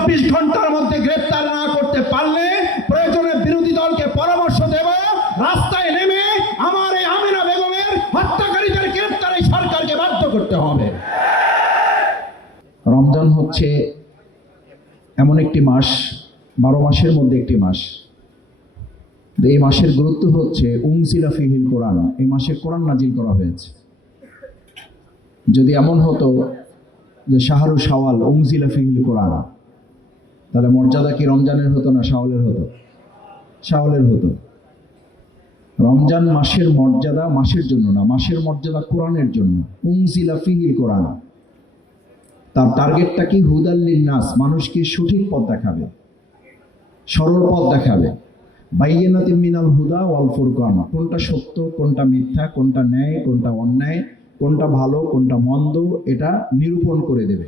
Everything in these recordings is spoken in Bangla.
24 ঘন্টার মধ্যে গ্রেফতার না করতে পারলে প্রয়োজনে বিরোধী দলকে পরামর্শ দেব, রাস্তায় নেমে আমার এই আমিনা বেগমের হত্যাকারীদের গ্রেফতারে সরকারকে বাধ্য করতে হবে। রমজান হচ্ছে এমন একটি মাস, 12 মাসের মধ্যে একটি মাস। এই মাসের গুরুত্ব হচ্ছে উনজিলা ফিহিল কোরআন, এই মাসে কোরআন নাজিল করা হয়েছে। যদি এমন হতো যে শাহরু শাওয়াল উনজিলা ফিহিল কোরআন, তাহলে মর্যাদা কি রমজানের হতো না শাওয়ালের হতো? শাওয়ালের হতো। রমজান মাসের মর্যাদা মাসের জন্য না, মাসের মর্যাদা কোরআনের জন্য। উনজিলা ফিহিল কোরআন, তার টার্গেটটা কি? হুদাল্লিন নাস, মানুষকে সঠিক পথ দেখাবে, সরল পথ দেখাবে। বাইয়িনাতিন মিনাল হুদা ওয়াল ফুরকান, কোনটা সত্য কোনটা মিথ্যা, কোনটা ন্যায় কোনটা অন্যায়, কোনটা ভালো কোনটা মন্দ, এটা নিরূপণ করে দেবে।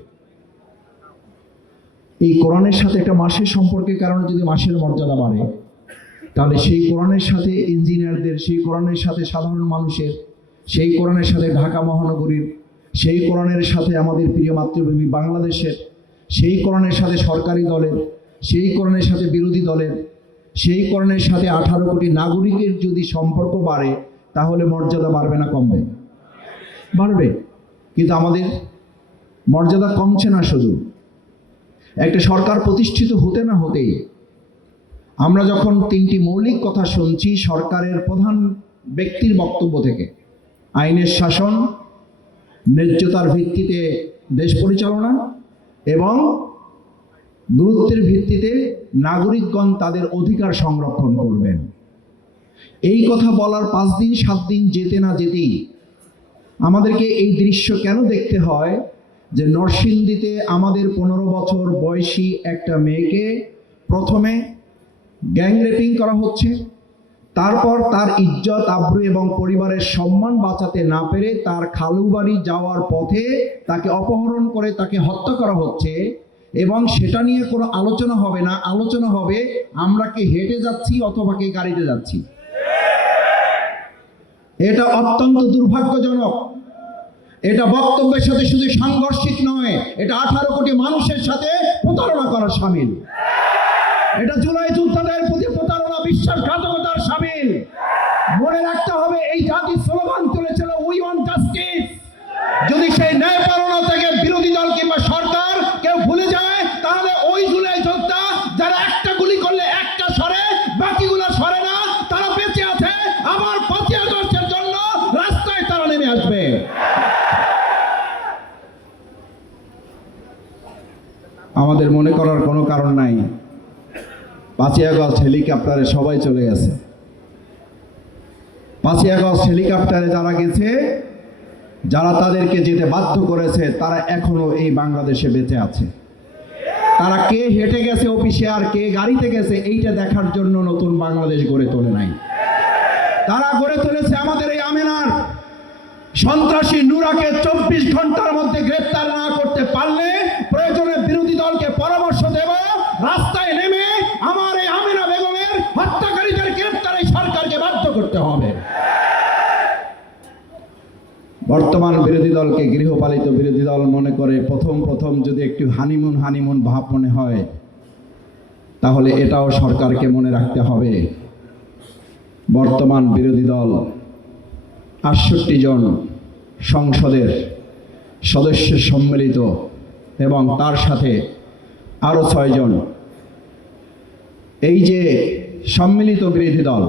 এই কোরআনের সাথে একটা মাসের সম্পর্কের কারণে যদি মাসের মর্যাদা বাড়ে, তাহলে সেই কোরআনের সাথে ইঞ্জিনিয়ারদের, সেই কোরআনের সাথে সাধারণ মানুষের, সেই কোরআনের সাথে ঢাকা মহানগরীর, সেই কোরআনের সাথে আমাদের প্রিয় মাতৃভূমি বাংলাদেশের, সেই কোরআনের সাথে সরকারি দলের, সেই কোরআনের সাথে বিরোধী দলের, সেই কোরআনের সাথে 18 কোটি নাগরিকের যদি সম্পর্ক বাড়ে, তাহলে মর্যাদা বাড়বে না কমবে? বাড়বে। কিন্তু আমাদের মর্যাদা কমছে না। শুধু একটা সরকার প্রতিষ্ঠিত হতে না হতেই আমরা যখন 3টি মৌলিক কথা শুনছি সরকারের প্রধান ব্যক্তির বক্তব্য থেকে, আইনের শাসন, ন্যায্যতার ভিত্তিতে দেশ পরিচালনা এবং গুরুত্বের ভিত্তিতে নাগরিকগণ তাদের অধিকার সংরক্ষণ করবেন, এই কথা বলার 5 দিন 7 দিন যেতে না যেতেই আমাদেরকে এই দৃশ্য কেন দেখতে হয় যে নরসিংদীতে আমাদের 15 বছর বয়সী একটা মেয়েকে প্রথমে গ্যাং রেপিং করা হচ্ছে, তারপর তার ইজ্জত আবরু এবং পরিবারের সম্মান বাঁচাতে না পেরে তার খালু বাড়ি যাওয়ার পথে তাকে অপহরণ করে তাকে হত্যা করা হচ্ছে, এবং সেটা নিয়ে কোনো আলোচনা হবে না। আলোচনা হবে আমরা কি হেঁটে যাচ্ছি অথবা কে গাড়িতে যাচ্ছি। এটা অত্যন্ত দুর্ভাগ্যজনক। এটা বক্তব্যের সাথে শুধু সাংঘর্ষিক নয়, এটা 18 কোটি মানুষের সাথে প্রতারণা করার শামিল। এটা জুলাই যোদ্ধাদের প্রতি প্রতারণা, বিশ্বাসঘাতকতার শামিল। মনে রাখতে হবে এই জাতি স্লোগান তুলেছিল উই ওয়ান্ট জাস্টিস। যদি সেই ন্যায়পরায়ণতা থেকে বিরোধী দল কিংবা সরকার কেউ ভুলে যায়, তাহলে ওই জুলাই যোদ্ধা যারা একটা গুলি করলে একটা সরে, বাকিগুলো সরে না, তারা বেঁচে আছে। আবার 5ই আগস্টের জন্য রাস্তায় তারা নেমে আসবে। আমাদের মনে করার কোনো কারণ নাই 5ই আগস্ট হেলিকপ্টারে সবাই চলে গেছে। 5ই আগস্ট হেলিকপ্টারে যারা গেছে, যারা তাদেরকে যেতে বাধ্য করেছে, তারা এখনো এই বাংলাদেশে বেঁচে আছে। তারা কে হেঁটে গেছে অফিসে আর কে গাড়িতে গেছে এইটা দেখার জন্য নতুন বাংলাদেশ গড়ে তোলে নাই। তারা গড়ে তুলেছে আমাদের এই আমেনার সন্ত্রাসী নুরাকে 24 ঘন্টার মধ্যে গ্রেফতার না করতে পারলে প্রয়োজনে বিরোধী দলকে পরামর্শ দেব, রাস্তায় নেমে আমার এই আমিনা বেগমের হত্যাকারীদের গ্রেফতারে সরকারকে বাধ্য করতে হবে। বর্তমান বিরোধী দলকে গৃহপালিত বিরোধী দল মনে করে প্রথম যদি একটু হানিমুন ভাব মনে হয়, তাহলে এটাও সরকারকে মনে রাখতে হবে। বর্তমান বিরোধী দল 68 জন সংসদের সদস্য সম্মিলিত এবং তার সাথে আরও 6 জন। এই যে সম্মিলিত বিরোধী দল,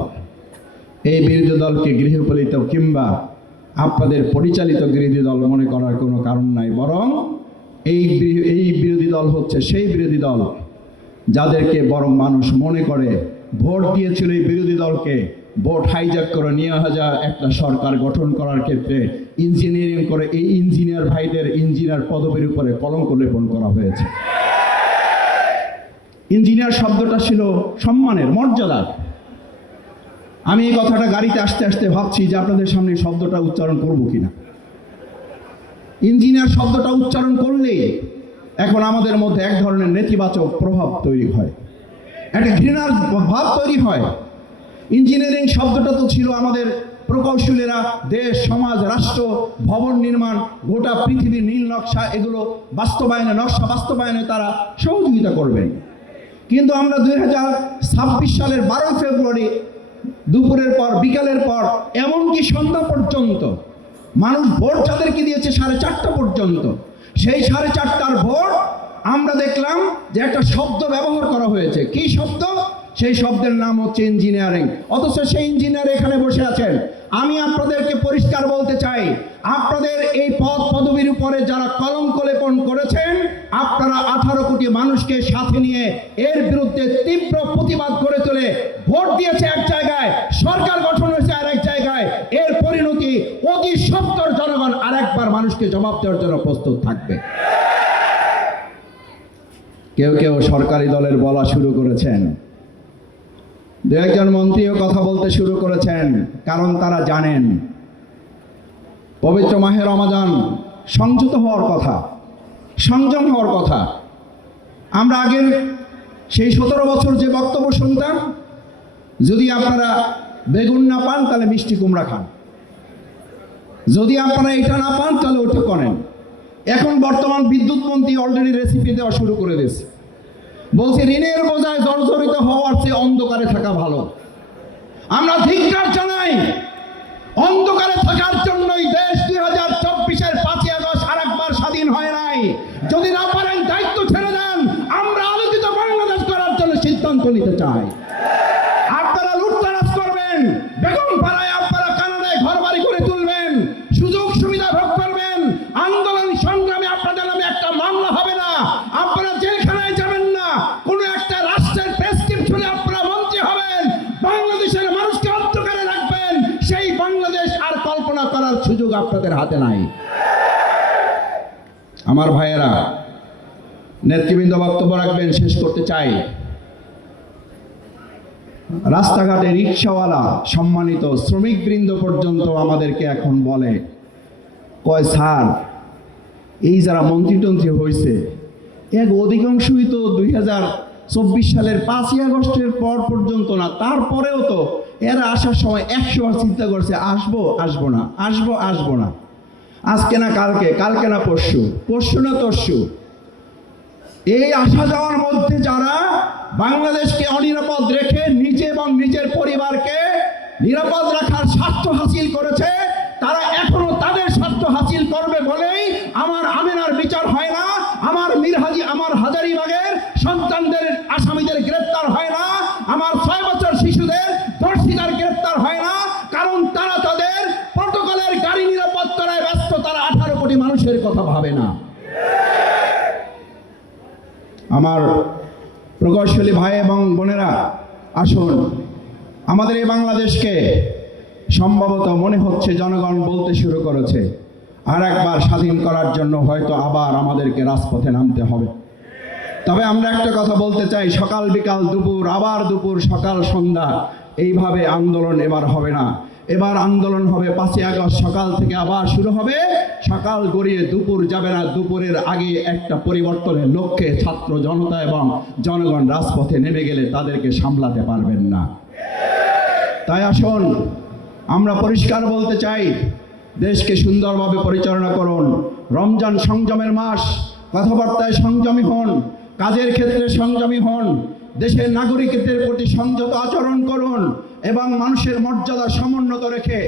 এই বিরোধী দলকে গৃহপালিত কিংবা আপনাদের পরিচালিত বিরোধী দল মনে করার কোনো কারণ নাই। বরং এই বিরোধী দল হচ্ছে সেই বিরোধী দল যাদেরকে বরং মানুষ মনে করে ভোট দিয়েছিল এই বিরোধী দলকে, ভোট হাইজ্যাক করে নিয়ে একটা সরকার গঠন করার ক্ষেত্রে ইঞ্জিনিয়ারিং করে এই ইঞ্জিনিয়ার ভাইদের ইঞ্জিনিয়ার পদবীর উপরে কলঙ্ক লেপন করা হয়েছে। ইঞ্জিনিয়ার শব্দটা ছিল সম্মানের, মর্যাদার। আমি এই কথাটা গাড়িতে আসতে ভাবছি যে আপনাদের সামনে শব্দটা উচ্চারণ করব কিনা। ইঞ্জিনিয়ার শব্দটা উচ্চারণ করলে এখন আমাদের মধ্যে এক ধরনের নেতিবাচক প্রভাব তৈরি হয়, একটা ঘৃণার ভাব তৈরি হয়। ইঞ্জিনিয়ারিং শব্দটা তো ছিল আমাদের প্রকৌশলীরা দেশ, সমাজ, রাষ্ট্র, ভবন নির্মাণ, গোটা পৃথিবীর নীল নকশা এগুলো নকশা বাস্তবায়নে তারা সহযোগিতা করবেন। কিন্তু আমরা 2026 সালের 12 ফেব্রুয়ারি দুপুরের পর, বিকালের পর, এমনকি সন্ধ্যা পর্যন্ত মানুষ ভোট যাদেরকে দিয়েছে 4:30 পর্যন্ত, সেই 4:30টার ভোট আমরা দেখলাম যে একটা শব্দ ব্যবহার করা হয়েছে। কি শব্দ? সেই শব্দের নাম হচ্ছে ইঞ্জিনিয়ারিং। অথচ সেই ইঞ্জিনিয়ার এখানে বসে আছেন। আমি আপনাদেরকে পরিষ্কার বলতে চাই, আপনাদের এই পদ পদবীর উপরে যারা কলঙ্ক লেপন করেছেন, আপনারা 18 কোটি মানুষকে সাথে নিয়ে এর বিরুদ্ধে তীব্র প্রতিবাদ করে তোলে ভোট দিয়েছে এক জায়গায়, সরকার গঠন হয়েছে আর এক জায়গায়। এর পরিণতি অতি সত্বর জনগণ আরেকবার মানুষকে জবাব দেওয়ার জন্য প্রস্তুত থাকবে। কেউ কেউ সরকারি দলের বলা শুরু করেছেন, দু একজন মন্ত্রীও কথা বলতে শুরু করেছেন, কারণ তারা জানেন পবিত্র মাহে রমাদান সংযত হওয়ার কথা, সংযম হওয়ার কথা। আমরা আগের সেই 17 বছর যে বক্তব্য শুনতাম, যদি আপনারা বেগুন না পান তাহলে মিষ্টি কুমড়া খান, যদি আপনারা এটা না পান তাহলে ওটা করেন। এখন বর্তমান বিদ্যুৎ মন্ত্রী অলরেডি রেসিপি দেওয়া শুরু করে দিয়েছে, বলছে ঋণের বোঝায় জর্জরিত হওয়ার চেয়ে অন্ধকারে থাকা ভালো। আমরা ধিক্কার জানাই, অন্ধকারে থাকার জন্যই দেশ 2024-এর 5ই আগস্ট আরেকবার স্বাধীন হয় নাই। যদি না পারেন দায়িত্ব ছেড়ে দেন, আমরা আলোকিত বাংলাদেশ করার জন্য সিদ্ধান্ত নিতে চাই। আপনারা লুটতরাজ করবেন, বেগম পাড়ায় আপনারা কানাডায় ঘর বাড়ি করে তুলবেন, সুযোগ সুবিধা ভোগ করবেন, আন্দোলন সংগ্রামে আপনাদের নামে একটা মামলা হবে না, আপনারা জেলখানায় যাবেন না, কোন একটা রাষ্ট্রের প্রেসক্রিপশনে আপনারা মন্ত্রী হবেন, বাংলাদেশের মানুষকে অন্ধকারে রাখবেন। সেই বাংলাদেশ আর কল্পনা করার সুযোগ আপনাদের হাতে নাই। আমার ভাইয়েরা, নেতৃবৃন্দ বক্তব্য রাখবেন, শেষ করতে চাই। রাস্তাঘাটে রিক্সাওয়ালা, সম্মানিত শ্রমিকবৃন্দ পর্যন্ত আমাদেরকে এখন বলে, কয় স্যার, এই যারা মন্ত্রী টন্ত্রী হয়েছে এক অধিকাংশই তো 2024 সালের 5ই আগস্টের পর পর্যন্ত না, তারপরেও তো এরা আসার সময় 100 বার চিন্তা করছে আসবো আসবো না, আসবো আসবো না, আজকে না কালকে, কালকে না পরশু, পরশু না তরশু। এই আসা যাওয়ার মধ্যে যারা বাংলাদেশকে অনিরাপদ রেখে নিজে এবং নিজের পরিবারকে নিরাপদ রাখার স্বার্থ হাসিল করেছে, তারা এখনো তাদের স্বার্থ হাসিল করবে বলেই আমার আমিনার বিচার হয় না, আমার হাজারীবাগের সন্তানদের আসামিদের গ্রেফতার হয় না, আমার 6 বছর শিশুদের ধর্ষিতার গ্রেফতার হয় না, কারণ তারা তাদের প্রটোকলের গাড়ি নিরাপদ করায় ব্যস্ত। তারা 18 কোটি মানুষের কথা ভাবে না। আমার প্রকৌশলী ভাই এবং বোনেরা, আসুন, আমাদের এই বাংলাদেশকে সম্ভবত মনে হচ্ছে জনগণ বলতে শুরু করেছে আর একবার স্বাধীন করার জন্য হয়তো আবার আমাদেরকে রাজপথে নামতে হবে। তবে আমরা একটা কথা বলতে চাই, সকাল বিকাল দুপুর, আবার দুপুর সকাল সন্ধ্যা, এইভাবে আন্দোলন এবার হবে না। এবার আন্দোলন হবে 5ই আগস্ট সকাল থেকে আবার শুরু হবে, সকাল গড়িয়ে দুপুর যাবে না, দুপুরের আগে একটা পরিবর্তনের লক্ষ্যে ছাত্র জনতা এবং জনগণ রাজপথে নেমে গেলে তাদেরকে সামলাতে পারবেন না। তাই আসুন, আমরা পরিষ্কার বলতে চাই, দেশকে সুন্দরভাবে পরিচালনা করুন। রমজান সংযমের মাস, কথাবার্তায় সংযমী হন, কাজের ক্ষেত্রে সংযমী হন, দেশের নাগরিকদের প্রতি সংযত আচরণ করুন এবং মানুষের মর্যাদা সমুন্নত রেখে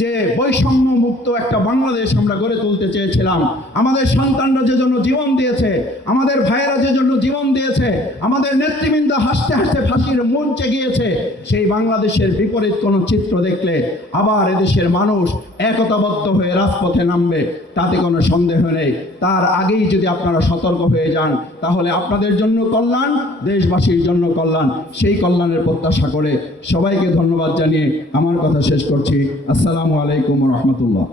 যে বৈষম্য মুক্ত একটা বাংলাদেশ আমরা গড়ে তুলতে চেয়েছিলাম, আমাদের সন্তানরা যে জন্য জীবন দিয়েছে, আমাদের ভাইয়েরা যে জন্য জীবন দিয়েছে, আমাদের নেতৃবৃন্দ হাসতে হাসতে ফাঁসির মঞ্চে গিয়েছে, সেই বাংলাদেশের বিপরীত কোনো চিত্র দেখলে আবার এদেশের মানুষ একতাবদ্ধ হয়ে রাজপথে নামবে, তাতে কোনো সন্দেহ নেই। তার আগেই যদি আপনারা সতর্ক হয়ে যান, তাহলে আপনাদের জন্য কল্যাণ, দেশবাসীর জন্য কল্যাণ। সেই কল্যাণের প্রত্যাশা করে সবাইকে ধন্যবাদ জানিয়ে আমার কথা শেষ করছি। আসসালামু আলাইকুম ওয়া রাহমাতুল্লাহ।